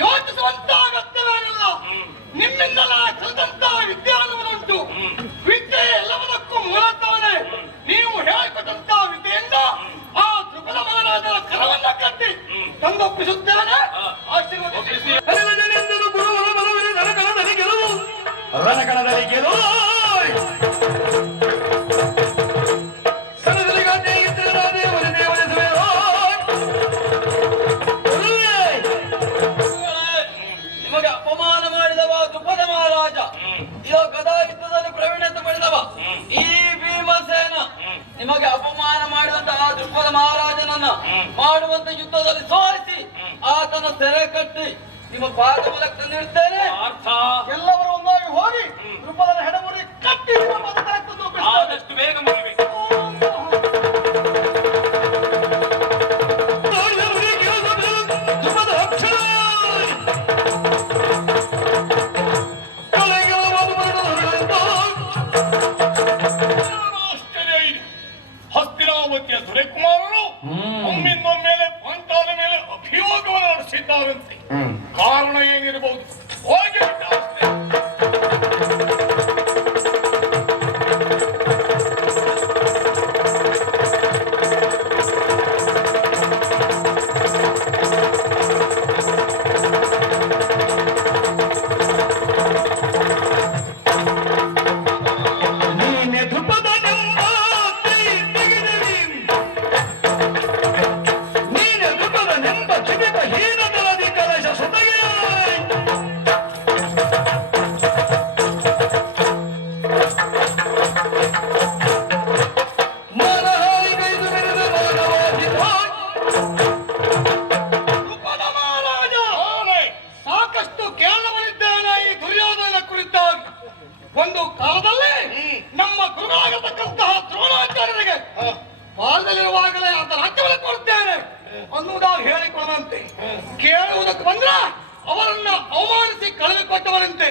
ಯೋಚಿಸುವಂತ ಅಗತ್ಯವೇನಿಲ್ಲ. ನಿಮ್ಮಿಂದಲ ಕಲಿತಂತ ವಿದ್ಯಾನುಂಟು. ವಿದ್ಯೆ ಎಲ್ಲವನ್ನಕ್ಕೂ ಮೂಲತವನೇ. ನೀವು ಹೇಳಿಕೊಟ್ಟಂತ ವಿದ್ಯೆಯಿಂದ ಆ ದ್ರುಪದ ಮಹಾರಾಜರ ಕರವನ್ನ ಕಟ್ಟಿ ತಂದೊಪ್ಪಿಸುತ್ತೇನೆ. ಆಶೀರ್ವದಿಸಿ. ರಣಕಣದಲ್ಲಿ ಗೆಲುವು ನಿಮಗೆ ಅಪಮಾನ ಮಾಡಿದವ ದ್ರುಪದ ಮಹಾರಾಜ. ಇದು ಗದಾ ಯುದ್ಧದಲ್ಲಿ ಪ್ರವೀಣತೆ ಪಡೆದವ ಈ ಭೀಮಸೇನ. ನಿಮಗೆ ಅಪಮಾನ ಮಾಡಿದಂತಹ ದ್ರುಪದ ಮಹಾರಾಜನನ್ನ ಮಾಡುವಂತ ಯುದ್ಧದಲ್ಲಿ ಸೋಲಿಸಿ ಆತನ ಸೆರೆ ಕಟ್ಟಿ ನಿಮ್ಮ ಪಾದ ಮೂಲಕ ತಂದಿಡುತ್ತೇನೆ. ಎಲ್ಲರೂ ಒಂದಾಗಿ ಹೋಗಿ ದ್ರುಪದನ ಹೆಡಮುರಿ ಕಟ್ಟಿ ಆದಷ್ಟು ಬೇಗ ಮುಗಿಬೇಕು. ಹಸ್ತಿನಾವತಿಯ ದೊರೆಕುಮಾರರು ಒಮ್ಮಿಂದೊಮ್ಮೆಲೆ ಪಾಂಚಾಲ ಮೇಲೆ ಅಭಿಯೋಗವನ್ನು ನಡೆಸಿದ್ದಾರಂತೆ. ಕಾರಣ ಏನಿರಬಹುದು? ಹೋಗಿ ಒಂದು ಕಾಲದಲ್ಲಿ ನಮ್ಮ ಗುರುಗಳಾಗಿರ್ತಕ್ಕಂತಹ ದ್ರೋಣಾಚಾರ್ಯರಿಗೆ ಬಾಲ್ಯದಲ್ಲಿರುವಾಗಲೇ ಆತ ರಾಜ್ಯವನ್ನು ಕೊಡುತ್ತೇನೆ ಅನ್ನುವುದಾಗಿ ಹೇಳಿಕೊಳ್ಳುವಂತೆ ಕೇಳುವುದಕ್ಕೆ ಬಂದ್ರ ಅವರನ್ನ ಅವಮಾನಿಸಿ ಕಳೆದುಕೊಟ್ಟವನಂತೆ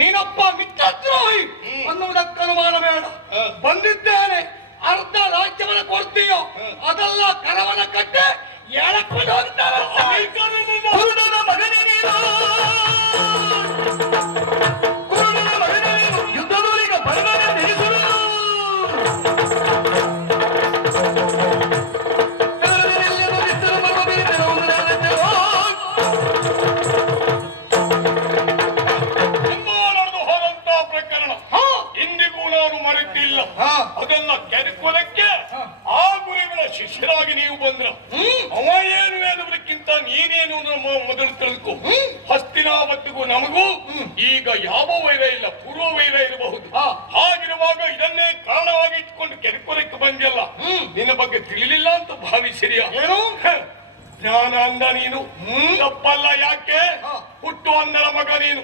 ನೀನೊಬ್ಬ ಮಿತ್ರದ್ರೋಹಿ ಅನ್ನುವುದಕ್ಕೆ ಅನುಮಾನ ಬೇಡ. ಬಂದಿದ್ದೇನೆ, ಅರ್ಧ ರಾಜ್ಯವನ್ನು ಕೊಡ್ತೀಯೋ ಅದೆಲ್ಲ ಕರವನ್ನ ಕಟ್ಟೆ ಎಳಕೊಂಡು ಹೋಗ್ತಾರೆ. ಅದನ್ನ ಕೆದಕೋದಕ್ಕೆ ಆ ಗುರುಗಳ ಶಿಷ್ಯರಾಗಿ ನೀವು ಬಂದ್ರ ಅವ ಏನು ಅನ್ನೋದಕ್ಕಿಂತ ನೀನೇನು ಮೊದಲು ತಿಳಿದುಕೋ. ಹಸ್ತಿನಾವತಿಗೂ ನಮಗೂ ಈಗ ಯಾವ ವೈರ ಇಲ್ಲ, ಪೂರ್ವ ವೈರ ಇರಬಹುದು. ಹಾಗಿರುವಾಗ ಇದನ್ನೇ ಕಾರಣವಾಗಿ ಇಟ್ಕೊಂಡು ಕೆದಕೋದಕ್ಕೆ ಬಂದಿಲ್ಲ. ನಿನ್ನ ಬಗ್ಗೆ ತಿಳಿಲಿಲ್ಲ ಅಂತ ಭಾವಿಸಿರಿಯ? ಏನು ಜ್ಞಾನ ಅಂದ ನೀನು ತಪ್ಪಲ್ಲ. ಯಾಕೆ ಹುಟ್ಟು ಅಂದರ ಮಗ ನೀನು.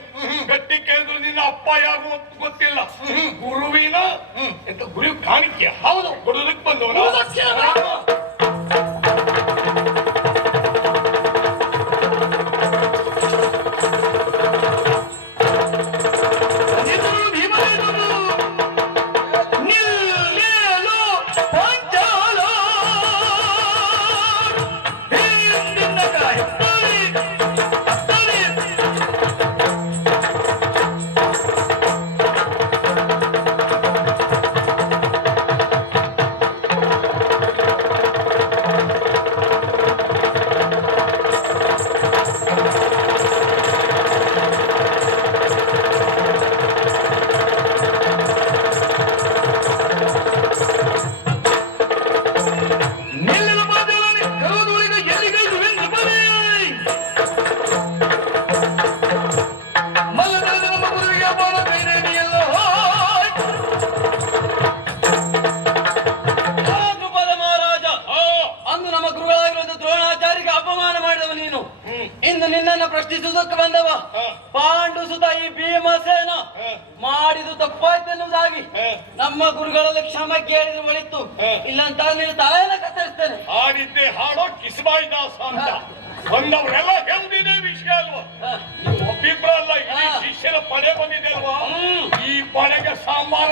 ಗಟ್ಟಿ ಕೇಳಿದ್ರು ನಿನ್ನ ಅಪ್ಪ ಯಾರು ಅಂತ ಗೊತ್ತಿಲ್ಲ. ಗುರುವಿನ ಎಂತ ಗುರು ಕಾಣಿಕೆ ಹೌದು ಕೊಡೋದಕ್ಕೆ ಬಂದವನ. ಇಂದು ನಿನ್ನನ್ನು ಪ್ರಶ್ನಿಸುವುದಕ್ಕೆ ಬಂದವ ಪಾಂಡು ಸುತ ಈ ಭೀಮಸೇನ ಮಾಡಿದು ತಪ್ಪಾಯ್ತೆನ್ನುವುದಾಗಿ ನಮ್ಮ ಗುರುಗಳಲ್ಲಿ ಕ್ಷಮ ಕೇಳಿದ್ರೆ ಒಳಿತು, ಇಲ್ಲಂತ ನೀನು ತಲೆಯನ್ನು ಕತ್ತರಿಸ್ತೇನೆ. ಹಾಡಿದ್ದೆ ಹಾಡೋ ಕಿಸ್ಬಾಯಿ ದಾಸ ಅಂತ ಬಂದವರೆಲ್ಲ ಹೆಂದಿದೆ ವಿಷಯ ಅಲ್ವಾ? ನೀವು ಒಬ್ಬಿಬ್ರಲ್ಲ, ಇಡೀ ಶಿಷ್ಯರ ಪಡೆ ಬಂದಿದೆ ಅಲ್ವಾ? ಈ ಪಡೆಗೆ ಸಾಂಬಾರ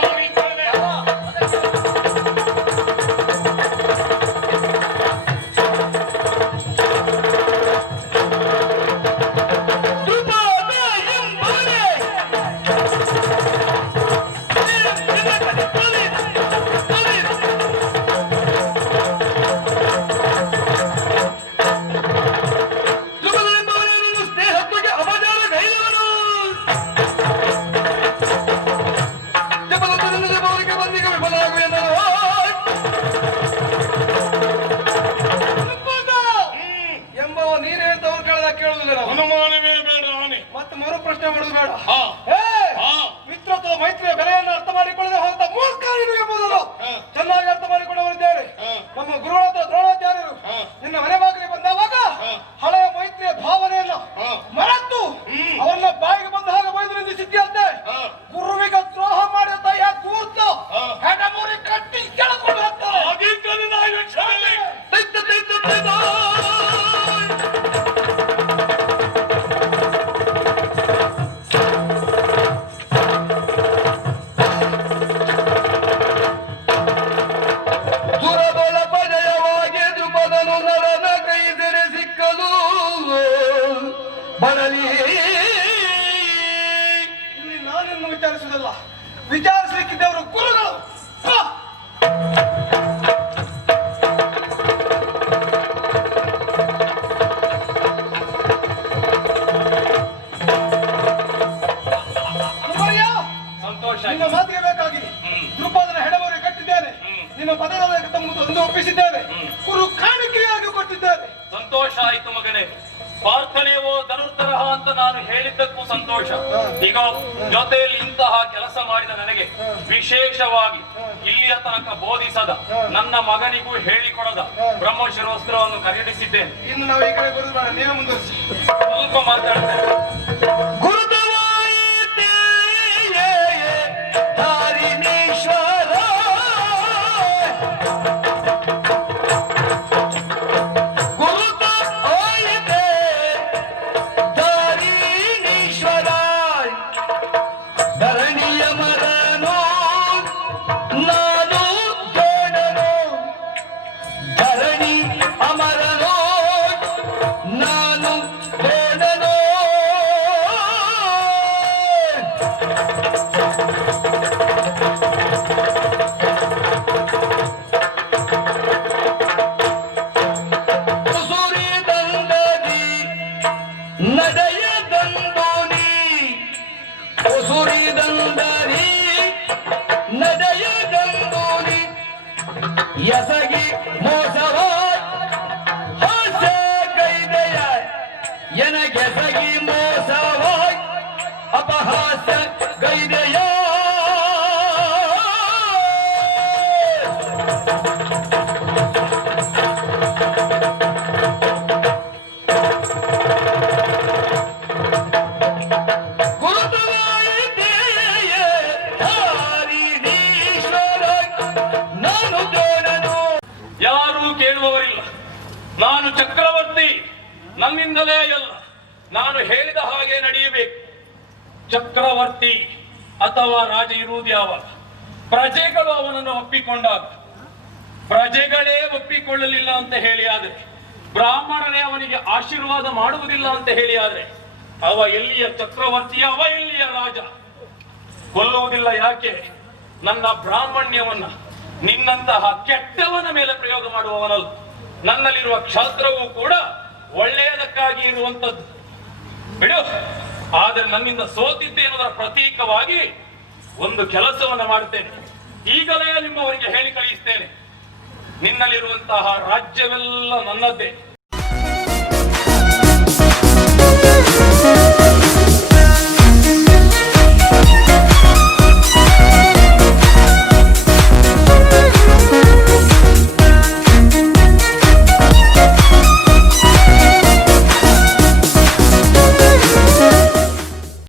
ನಿಮ್ಮ ಪದರ ತಮ್ಮದು ಒಪ್ಪಿಸಿದ್ದೇನೆ. ಗುರು ಕಾಣಿಕೆಯಾಗಿ ಕೊಟ್ಟಿದ್ದಾರೆ. ಸಂತೋಷ ಆಯ್ತು ಮಗನೇ. ಪ್ರಾರ್ಥನೆಯವೋ ಧನುರ್ಧರಹ ಅಂತ ನಾನು ಹೇಳಿದ್ದಕ್ಕೂ ಸಂತೋಷ. ಈಗ ಜೊತೆಯಲ್ಲಿ ಇಂತಹ ಕೆಲಸ ಮಾಡಿದ ನನಗೆ ವಿಶೇಷವಾಗಿ ಇಲ್ಲಿಯ ತನಕ ಬೋಧಿಸದ ನನ್ನ ಮಗನಿಗೂ ಹೇಳಿಕೊಡದ ಬ್ರಹ್ಮಶಿರೋಸ್ತ್ರವನ್ನು ಖರೀದಿಸಿದ್ದೇನೆ. ಇನ್ನು ನಾವು ಈ ಕಡೆ ಬರುದು ಬೇಡ, ನೀವೇ ಮುಂದುವರಿಸಿ. ಸ್ವಲ್ಪ ಮಾತಾಡ್ತೇನೆ. ಎಸಗಿ ಮೋಸವಾಯ್ ಹಾಸ್ಯ ಕೈದೆಯ ಎನಗೆಸಗಿ ಮೋಸವಾಯ್ ಅಪಹಾಸ್ಯ ಗೈದೆಯ ಯಾರೂ ಕೇಳುವವರಿಲ್ಲ. ನಾನು ಚಕ್ರವರ್ತಿ, ನನ್ನಿಂದಲೇ ಅಲ್ಲ, ನಾನು ಹೇಳಿದ ಹಾಗೆ ನಡೆಯಬೇಕು. ಚಕ್ರವರ್ತಿ ಅಥವಾ ರಾಜ ಇರುವುದು ಯಾವಾಗ? ಪ್ರಜೆಗಳು ಅವನನ್ನು ಒಪ್ಪಿಕೊಂಡಾಗ. ಪ್ರಜೆಗಳೇ ಒಪ್ಪಿಕೊಳ್ಳಲಿಲ್ಲ ಅಂತ ಹೇಳಿ ಆದ್ರೆ, ಬ್ರಾಹ್ಮಣನೇ ಅವನಿಗೆ ಆಶೀರ್ವಾದ ಮಾಡುವುದಿಲ್ಲ ಅಂತ ಹೇಳಿ ಆದ್ರೆ, ಅವ ಎಲ್ಲಿಯ ಚಕ್ರವರ್ತಿ, ಅವ ಎಲ್ಲಿಯ ರಾಜ? ಕೊಲ್ಲುವುದಿಲ್ಲ. ಯಾಕೆ? ನನ್ನ ಬ್ರಾಹ್ಮಣ್ಯವನ್ನ ನಿನ್ನಂತಹ ಕೆಟ್ಟವನ ಮೇಲೆ ಪ್ರಯೋಗ ಮಾಡುವವನಲ್ಲ. ನನ್ನಲ್ಲಿರುವ ಕ್ಷಾತ್ರವೂ ಕೂಡ ಒಳ್ಳೆಯದಕ್ಕಾಗಿ ಇರುವಂತದ್ದು. ಬಿಡು. ಆದರೆ ನನ್ನಿಂದ ಸೋತಿದ್ದೆ ಎನ್ನುವುದರ ಪ್ರತೀಕವಾಗಿ ಒಂದು ಕೆಲಸವನ್ನ ಮಾಡುತ್ತೇನೆ. ಈಗಲೇ ನಿಮ್ಮವರಿಗೆ ಹೇಳಿ ಕಳಿಸ್ತೇನೆ. ನಿನ್ನಲ್ಲಿರುವಂತಹ ರಾಜ್ಯವೆಲ್ಲ ನನ್ನದ್ದೇ.